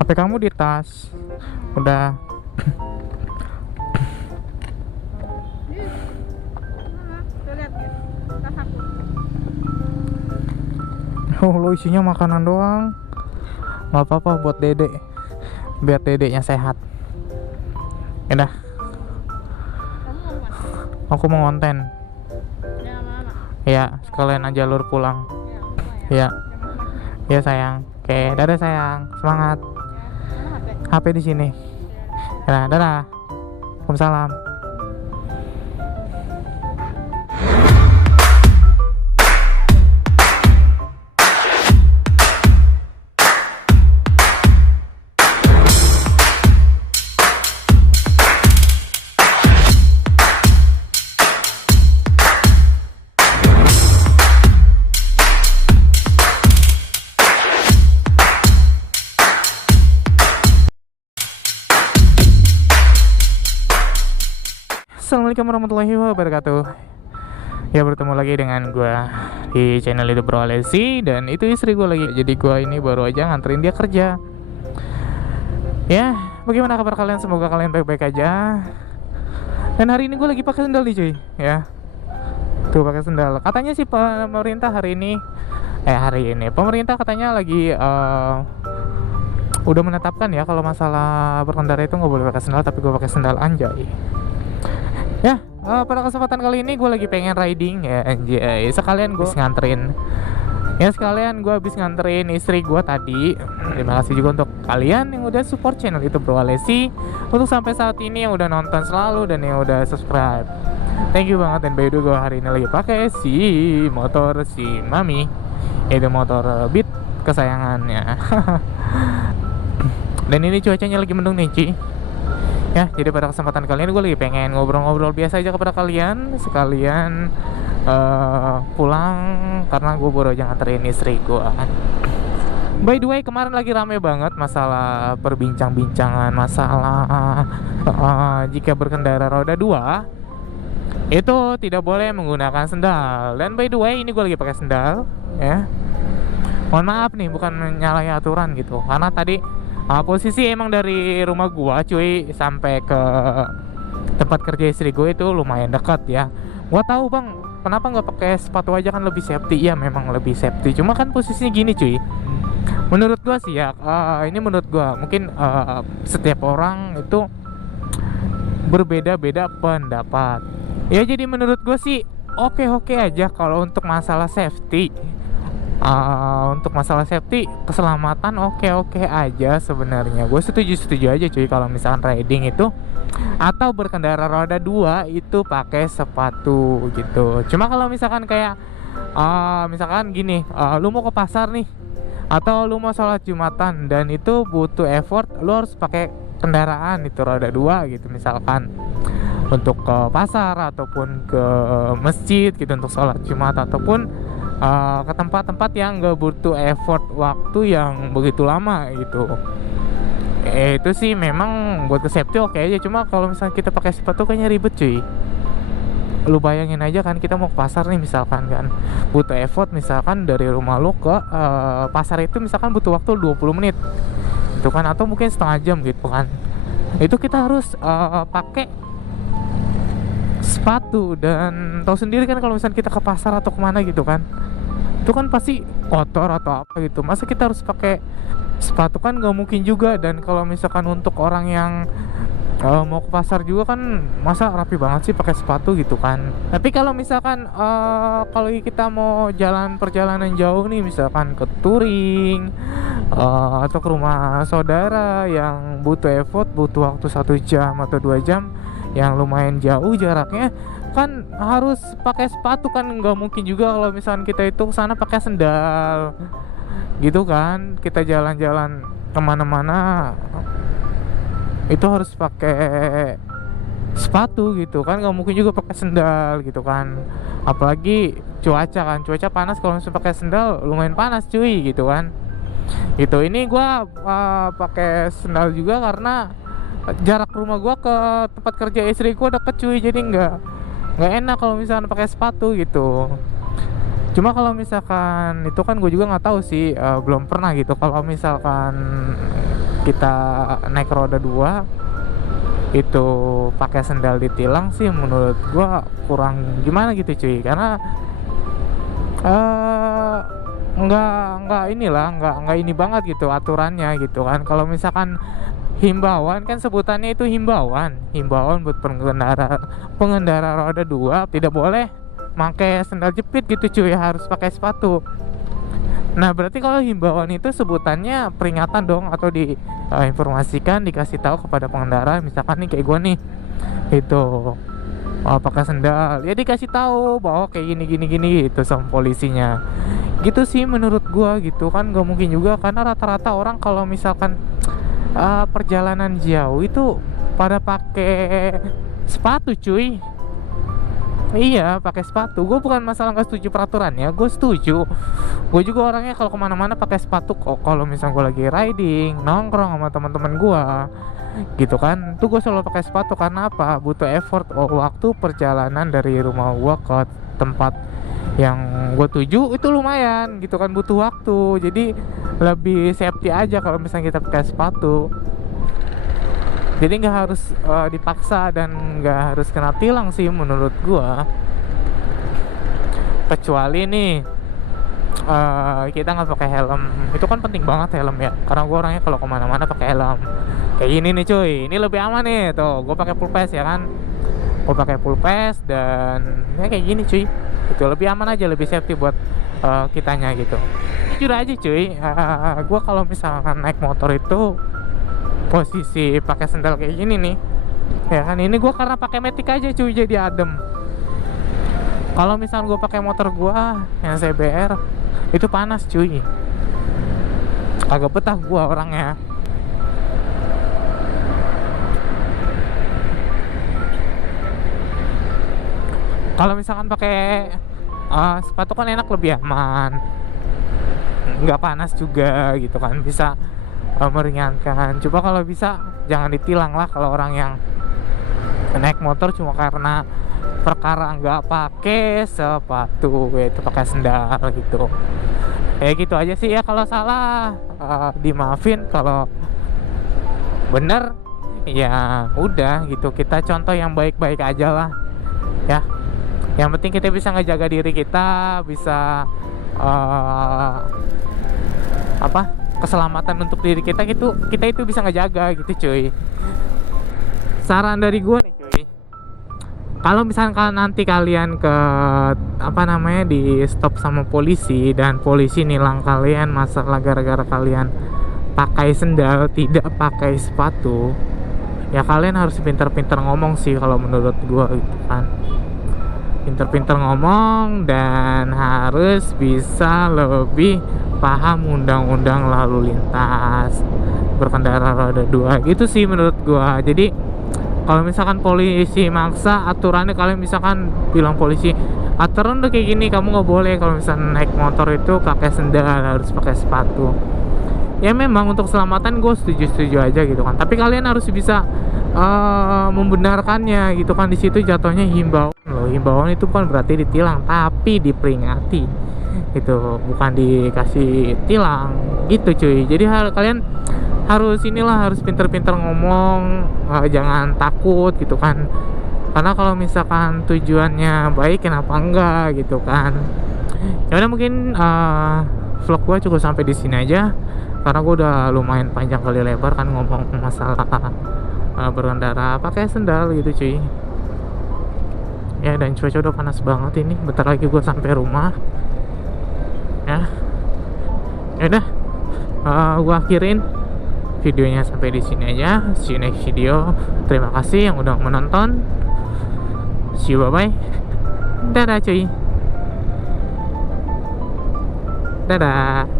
HP kamu di tas. Udah. Tuh lihat ya, tas aku. Oh, lo isinya makanan doang. Gak apa-apa buat dede, biar dedeknya sehat. Ya dah, Kamu mau kemana? aku mau konten. Jangan lama-lama. Ya, sekalian aja jalur pulang. Ya, lupa ya. Ya, Jangan macam-macam. ya sayang. Oke, dadah sayang. Semangat. Ya, mana HP? HP di sini. Ya, dadah. Waalaikumsalam. Assalamualaikum warahmatullahi wabarakatuh. Ya, bertemu lagi dengan gue di channel YouTube Bro Alesi. Dan itu istri gue lagi. Jadi gue ini baru aja nganterin dia kerja. Ya, bagaimana kabar kalian? Semoga kalian baik-baik aja. Dan hari ini gue lagi pakai sendal nih cuy. Ya, tuh pakai sendal. Katanya sih pemerintah hari ini pemerintah katanya lagi udah menetapkan ya kalau masalah berkendara itu nggak boleh pakai sendal, tapi gue pakai sendal, anjay. Ya, pada kesempatan kali ini gue lagi pengen riding ya, anjay. Sekalian gue habis nganterin istri gue tadi. Terima kasih juga untuk kalian yang udah support channel itu Bro Alesi, untuk sampai saat ini yang udah nonton selalu dan yang udah subscribe. Thank you banget. Dan by the way, gue hari ini lagi pakai motor si Mami, yaitu motor Beat kesayangannya. Dan ini cuacanya lagi mendung nih, Ci. Ya, jadi pada kesempatan kali ini gue lagi pengen ngobrol-ngobrol biasa aja kepada kalian. Sekalian pulang, karena gue baru aja nganterin istri gue. By the way, kemarin lagi rame banget masalah perbincang-bincangan masalah jika berkendara roda 2 itu tidak boleh menggunakan sendal. Dan by the way, ini gue lagi pakai sendal ya. Mohon maaf nih, bukan menyalahi aturan gitu, karena tadi posisi emang dari rumah gua cuy sampai ke tempat kerja istri gue itu lumayan dekat ya. Gua tahu bang, kenapa nggak pakai sepatu aja, kan lebih safety. Ya memang lebih safety, cuma kan posisinya gini cuy. Menurut gua sih ya, ini menurut gua, mungkin setiap orang itu berbeda-beda pendapat. Ya jadi menurut gua sih oke-oke aja kalau untuk masalah safety. Untuk masalah safety, keselamatan oke-oke aja sebenarnya. Gue setuju aja cuy kalau misalkan riding itu atau berkendara roda 2 itu pakai sepatu gitu. Cuma kalau misalkan kayak misalkan gini, lu mau ke pasar nih, atau lu mau sholat Jumatan dan itu butuh effort, lu harus pakai kendaraan itu roda 2 gitu, misalkan untuk ke pasar ataupun ke masjid gitu untuk sholat Jumat, ataupun ke tempat-tempat yang gak butuh effort waktu yang begitu lama gitu. Itu sih memang buat ke safety oke aja. Cuma kalau misalnya kita pakai sepatu kayaknya ribet cuy. Lu bayangin aja kan, kita mau ke pasar nih misalkan kan, butuh effort misalkan dari rumah lu ke pasar itu misalkan butuh waktu 20 menit itu kan, atau mungkin setengah jam gitu kan. Itu kita harus pakai sepatu. Dan tahu sendiri kan kalau misalnya kita ke pasar atau kemana gitu kan, itu kan pasti kotor atau apa gitu. Masa kita harus pakai sepatu, kan nggak mungkin juga. Dan kalau misalkan untuk orang yang mau ke pasar juga kan, masa rapi banget sih pakai sepatu gitu kan. Tapi kalau misalkan kalau kita mau perjalanan jauh nih, misalkan ke touring atau ke rumah saudara yang butuh effort, butuh waktu 1 jam atau 2 jam, yang lumayan jauh jaraknya, kan harus pakai sepatu. Kan nggak mungkin juga kalau misalkan kita itu kesana pakai sendal gitu kan. Kita jalan-jalan kemana-mana itu harus pakai sepatu gitu kan, nggak mungkin juga pakai sendal gitu kan. Apalagi cuaca panas, kalau misalnya pakai sendal lumayan panas cuy gitu kan. Gitu, ini gua pakai sendal juga karena jarak rumah gua ke tempat kerja istri gua deket cuy. Jadi nggak enak kalau misalkan pakai sepatu gitu. Cuma kalau misalkan itu kan gue juga nggak tahu sih, belum pernah gitu. Kalau misalkan kita naik roda 2 itu pakai sendal ditilang sih, menurut gua kurang gimana gitu cuy, karena nggak ini banget gitu aturannya gitu kan. Kalau misalkan himbauan kan sebutannya itu himbauan buat pengendara roda 2 tidak boleh pakai sendal jepit gitu cuy, harus pakai sepatu. Nah berarti kalau himbauan itu sebutannya peringatan dong, atau diinformasikan, dikasih tahu kepada pengendara. Misalkan nih kayak gue nih itu pakai sendal, ya dikasih tahu bahwa kayak gini gitu sama polisinya. Gitu sih menurut gue gitu kan. Gak mungkin juga, karena rata-rata orang kalau misalkan perjalanan jauh itu pada pakai sepatu cuy. Iya pakai sepatu. Gue bukan masalah nggak setuju peraturannya, gue setuju. Gue juga orangnya kalau kemana-mana pakai sepatu kok. Kalau misalnya gue lagi riding, nongkrong sama teman-teman gue, gitu kan, tuh gue selalu pakai sepatu. Karena apa? Butuh effort waktu perjalanan dari rumah gue ke tempat yang gue tuju itu lumayan gitu kan, butuh waktu. Jadi lebih safety aja kalau misalnya kita pakai sepatu. Jadi nggak harus dipaksa dan nggak harus kena tilang sih menurut gua. Kecuali nih kita nggak pakai helm, itu kan penting banget helm ya. Karena gua orangnya kalau kemana-mana pakai helm. Kayak gini nih cuy, ini lebih aman nih. Tuh, gua pakai full face ya kan. Gua pakai full face dan ya kayak gini cuy. Itu lebih aman aja, lebih safety buat kitanya gitu. Jujur aja cuy, gua kalau misalkan naik motor itu posisi pakai sendal kayak gini nih ya kan, ini gue karena pakai matic aja cuy, jadi adem. Kalau misalnya gue pakai motor gue yang CBR itu panas cuy, agak betah gue orangnya. Kalau misalkan pakai sepatu kan enak, lebih aman, nggak panas juga gitu kan, bisa meringankan. Coba kalau bisa jangan ditilang lah kalau orang yang naik motor cuma karena perkara nggak pakai sepatu, yaitu pakai sendal gitu. Kayak gitu aja sih ya. Kalau salah dimaafin, kalau bener ya udah gitu. Kita contoh yang baik-baik aja lah ya. Yang penting kita bisa ngejaga diri kita, bisa keselamatan untuk diri kita gitu, kita itu bisa ngejaga gitu cuy. Saran dari gue nih cuy, kalau misalkan nanti kalian ke di stop sama polisi dan polisi nilang kalian masalah gara-gara kalian pakai sendal tidak pakai sepatu, ya kalian harus pintar-pintar ngomong sih kalau menurut gue gitu kan. Pintar-pintar ngomong dan harus bisa lebih paham undang-undang lalu lintas berkendara roda 2 gitu sih menurut gua. Jadi kalau misalkan polisi maksa aturannya, kalian misalkan bilang polisi aturan udah kayak gini, kamu nggak boleh kalau misalkan naik motor itu pakai sendal, harus pakai sepatu. Ya memang untuk keselamatan gue setuju aja gitu kan, tapi kalian harus bisa membenarkannya gitu kan. Di situ jatuhnya himbauan loh. Himbauan itu kan berarti ditilang, tapi diperingati itu, bukan dikasih tilang gitu cuy. Jadi kalian harus harus pinter-pinter ngomong, jangan takut gitu kan. Karena kalau misalkan tujuannya baik, kenapa enggak gitu kan. Ya udah, mungkin vlog gue cukup sampai di sini aja, karena gue udah lumayan panjang kali lebar kan ngomong masalah berkendara pakai sendal gitu cuy ya. Dan cuaca udah panas banget ini, bentar lagi gue sampai rumah ya. Udah, gue akhirin videonya sampai di sini aja. See you next video. Terima kasih yang udah menonton. See you, bye bye. Dadah cuy. Dadah.